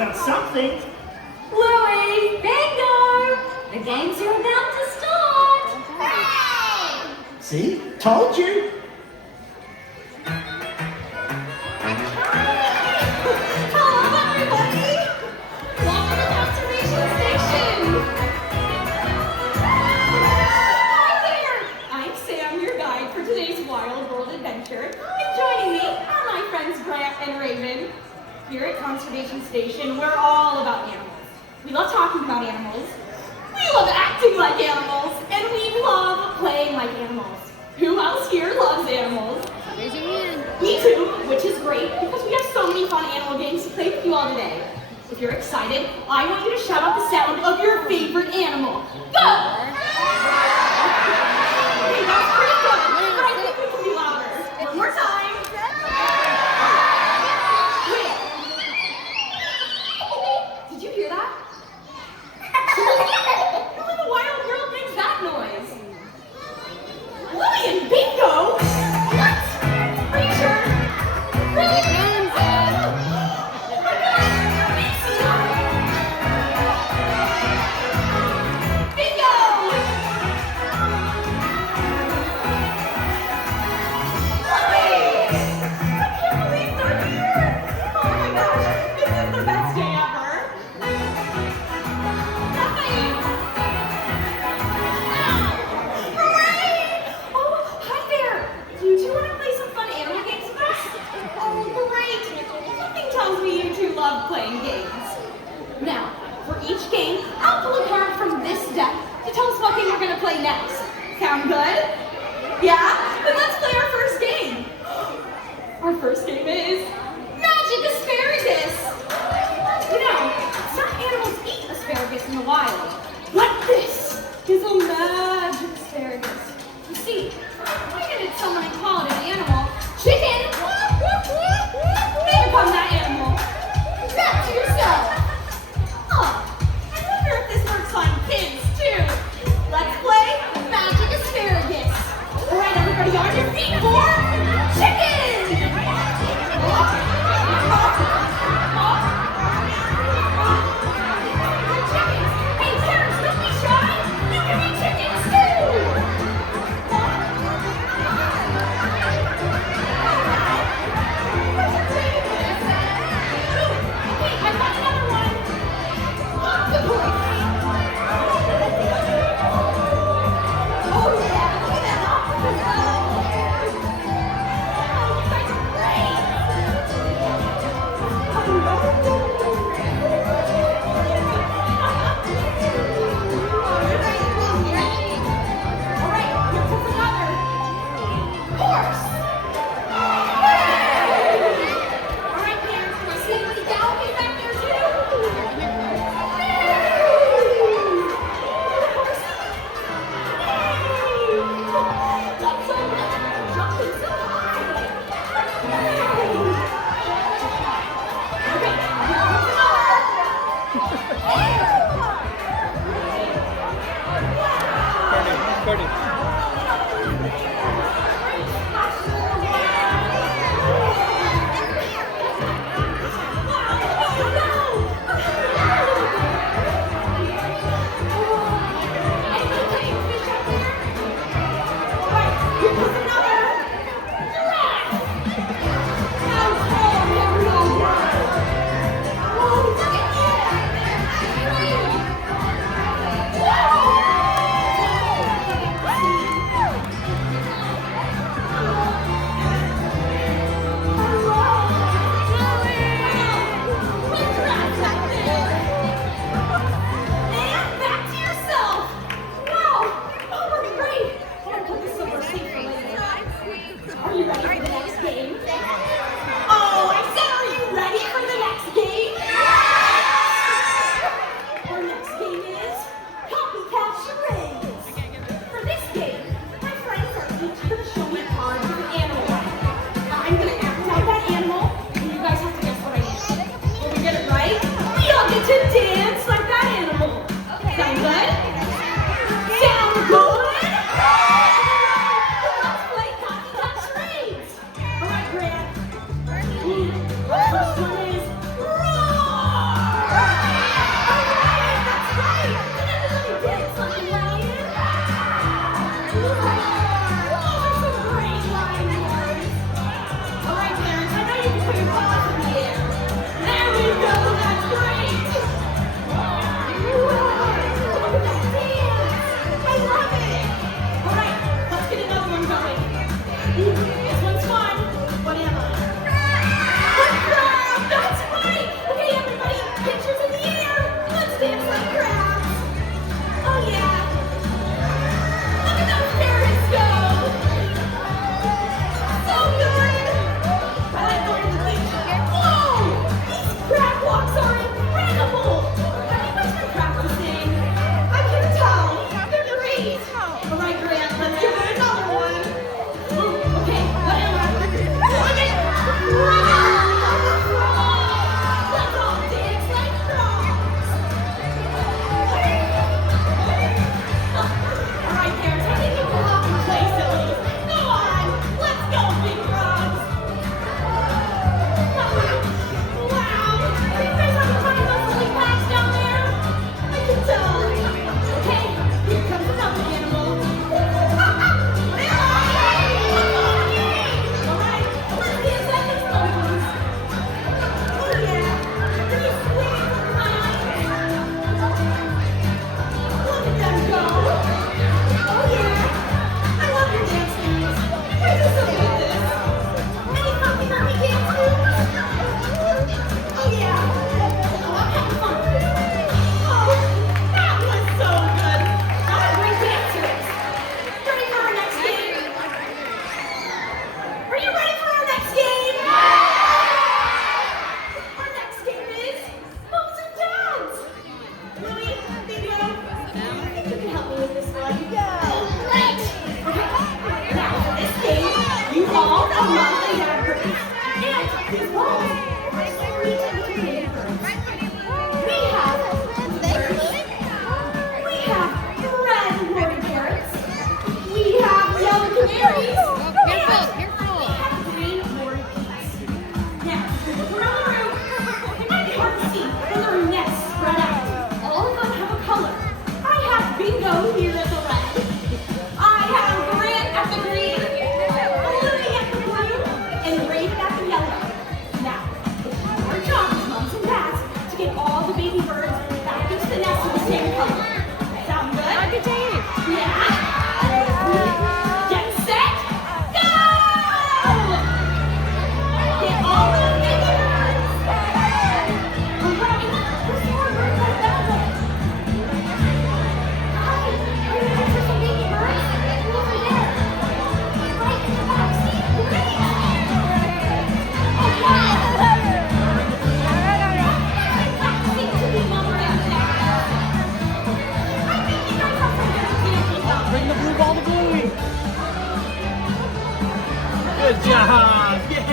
about something. Bluey, bingo! The games are about to start. Hooray! See? Told you. Hello, everybody! Welcome to Conservation Station! Hi there! I'm Sam, your guide for today's Wild World adventure. And joining me are my friends Grant and Raven. Here at Conservation Station, we're all about animals. We love talking about animals, we love acting like animals, and we love playing like animals. Who else here loves animals? Raise your hand. Me too, which is great because we have so many fun animal games to play with you all today. If you're excited, I want you to shout out the sound of your favorite animal. Go! Okay, that's pretty good, but I think we can be louder. One more time. Wait. Did you hear that? Who in the wild world makes that noise? Bluey and bingo? What? Are you sure? Really? Oh my gosh, amazing! Bingo! Bluey! I can't believe they're here! Oh my gosh, this is the best day ever! Hooray! Oh, hi there! Do you two want to play some fun animal games with us? Oh, great! Something tells me you two love playing games. Now, for each game, I'll pull a card from this deck to tell us what game we're going to play next. Sound good? Yeah? Then let's play our first game. Our first game is Magic Asparagus! You know, some animals eat asparagus in the wild. But this is a magic asparagus. You see, why did someone call it an animal? Chicken! They become that animal. Back to yourself. Oh, I wonder if this works on kids too. Let's play Magic Asparagus. All right, everybody, on your feet for chicken! Hey, parents, don't be shy. You can be chickens too. Hey, I got another one. Good boy. Oh yeah, look at that octopus. monthly ad breaks. And these balls are sweet little baby birds. We have red Lori parrots. We have yellow canaries. Careful. We have green Lori geese. Now, around the room, it might be hard to see, but their nests spread out. All of them have a color. I have Bingo here at the red. I have Grant at the green, Bluey at the blue, and Raven at the yellow. Now, it's our job as moms and dads to get all the baby birds back into the nest with the same color. Sound good? Yeah? Get set, go! Get all those baby birds! All right, there's more birds like that way. Hi, are you ready for some baby birds? Over there. Right in the back seat. Great! Oh, wow! That seems to be Mama right there. I think you guys have some good examples out there. Bring the blue ball to Bluey. Good job. Yeah.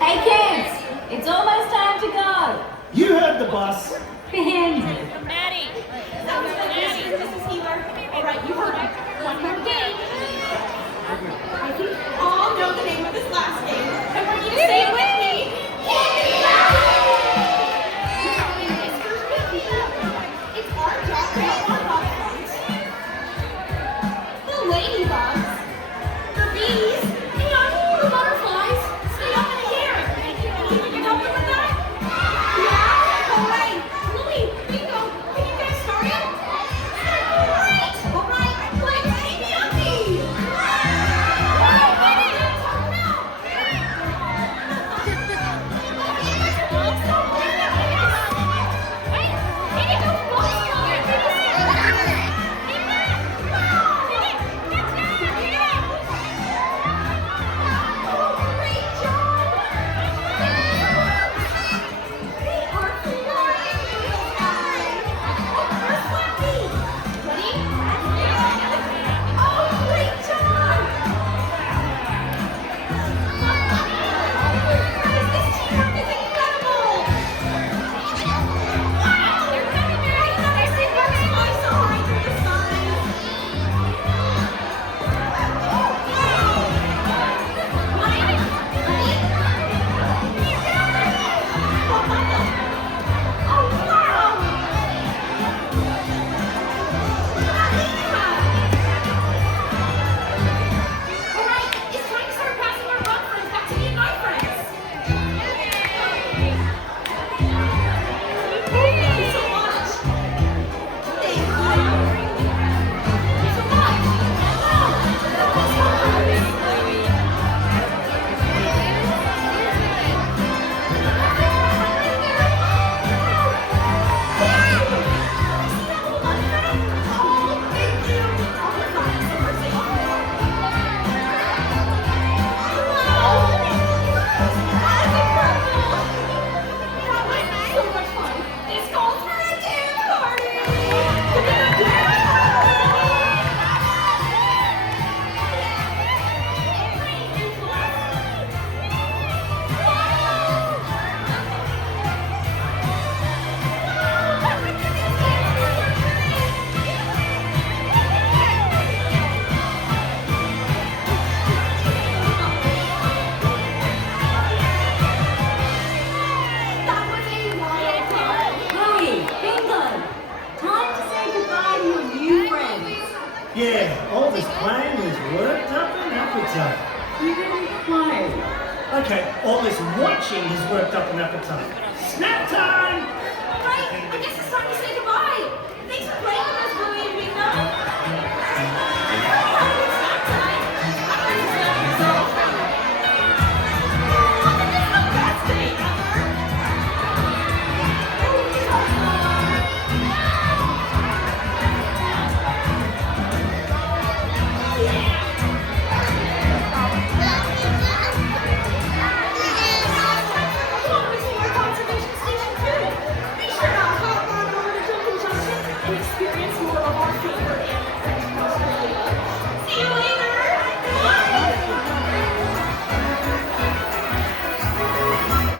Hey kids, it's almost time to go. You heard the bus. Sounds good, Mrs. Healer. All right, you heard it. One more game. I think you all know the name of this last game. I want you to say it with me. Candy Now, in this first game, it's our job to help our loved ones. The ladybugs, the bees, and the butterflies stay up in the air. You can help them with that? Yeah? All right. Bluey, Bingo, can you guys start it? watching has worked up an appetite. Snack time! Right? I guess